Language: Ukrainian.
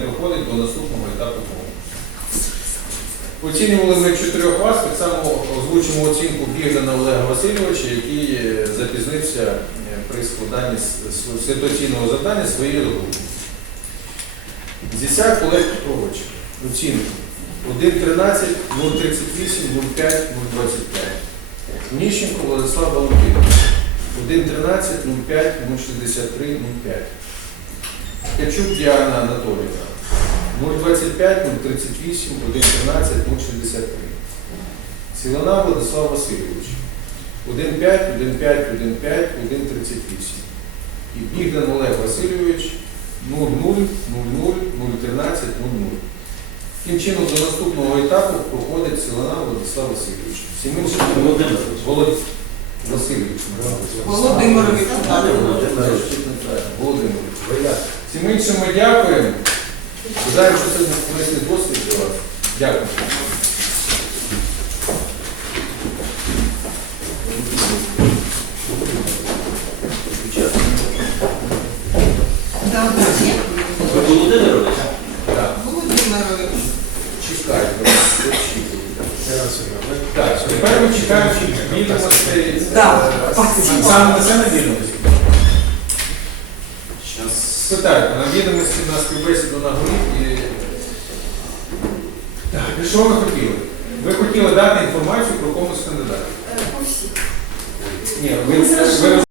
проходить до наступного етапу конкурсу. Оцінювали ми чотирьох вас, так само озвучимо оцінку Бігдана Олега Васильовича, який е, запізнився е, при складанні ситуаційного завдання своєї роботи. Зісяк Олег Петрович, оцінку 1.13, 038, 05, 025. Ніщенко Владислав Валентинович 1.13, 05, 063, 05. Ткачук Діана Анатоліївна 025, 038, 113, 063. Сілана Владислав Васильович 1,5, 1,5, 1,5, 1,38. І Бігдан Олег Васильович 0,0, 0,0, 0,13, 0,0. Таким чином до наступного етапу проходить Сілана Владислав Васильович. Сімейний Володимир. Володимир Васильович. Ми дякуємо. Бажаємо, що це корисний досвід для вас. Дякую. Ви Володимирович? Так, Володимирович. чекайте. Так, тепер ми чекаємо відомостей. Е, Саме на це відомості. Спитайте, на відомості на співбесіду на горі і. Так, і що ви хотіли? Ви хотіли дати інформацію про комусь кандидатів? По всіх. Ні, ви, ви